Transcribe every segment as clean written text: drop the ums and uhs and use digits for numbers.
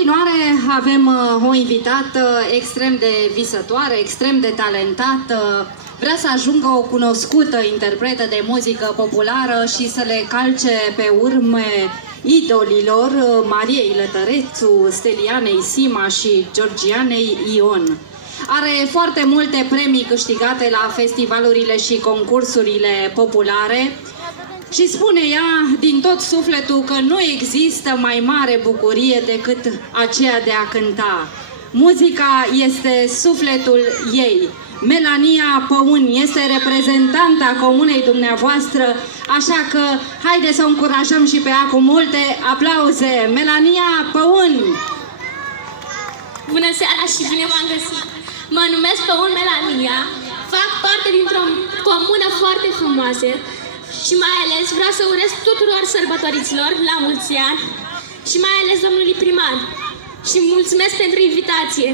continuare avem o invitată extrem de visătoare, extrem de talentată. Vrea să ajungă o cunoscută interpretă de muzică populară și să le calce pe urme idolilor Mariei Lătărețu, Stelianei Sima și Georgianei Ion. Are foarte multe premii câștigate la festivalurile și concursurile populare și spune ea din tot sufletul că nu există mai mare bucurie decât aceea de a cânta. Muzica este sufletul ei. Melania Păun este reprezentanta comunei dumneavoastră, așa că haideți să o încurajăm și pe ea cu multe aplauze. Melania Păun! Bună seara și bine v-am găsit! Mă numesc Păun Melania, fac parte dintr-o comună foarte frumoasă și mai ales vreau să urez tuturor sărbătoriților la mulți ani și mai ales domnului primar. Și mulțumesc pentru invitație!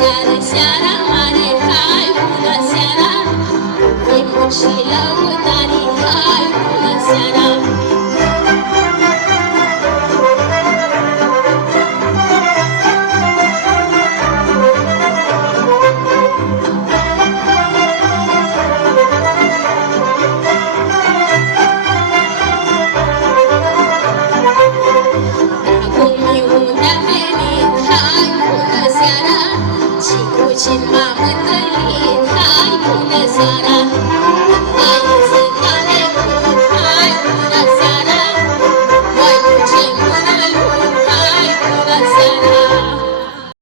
Seara, seara